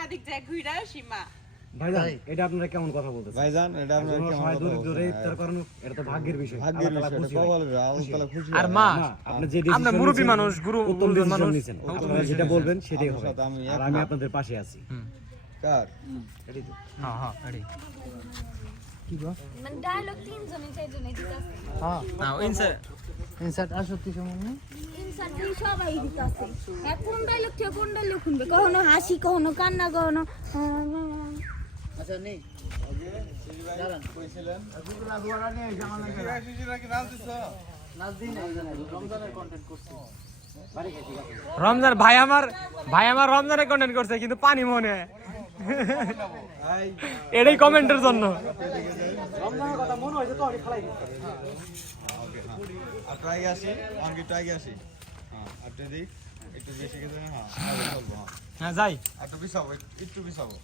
সাদিক যায় ঘুইরা সীমা ভাইজান এটা আপনারা কেমন কথা বলতেছেন ভাইজান এটা আপনারা কেমন কথা দূরে ইফতার করানো এটা তো ভাগ্যের বিষয় ভাগ্যের বিষয় কপাল আল্লাহ তাআলা খুশি আর মা আপনি যে ডিসিশন আমরা মুরব্বী মানুষ গুরু মানুষ নিছেন আপনারা যেটা বলবেন সেটাই হবে আমি আর আমি আপনাদের পাশে আছি কার এটাই তো হ্যাঁ হ্যাঁ রেডি কি গো মানে ডায়লগ তিনজনে চারজনে দিতাছে না ইনসার্ট আসক্তি সম্বন্ধে ইনসার্ট দিয়ে সবাই দিতাছে কোন ডায়লগ থেকে কোন ডায়লগ শুনবে কখনো হাসি কখনো কান্না কখনো আচ্ছা নেই দাঁড়ান কইছিলেন রমজানের কন্টেন্ট করছি রমজান ভাই আমার রমজানের কন্টেন্ট করছে কিন্তু পানি মনে এটাই কমেন্টের জন্য রমজানের কথা মনে হইছে তো আমি খালাই দিছি ওকে হ্যাঁ আর ট্রাই আসি অনকি ট্রাই আসি হ্যাঁ আর যদি একটু বেশি গেছে হ্যাঁ আগে বলবো হ্যাঁ হ্যাঁ যাই একটু পিছাবো একটু পিছাবো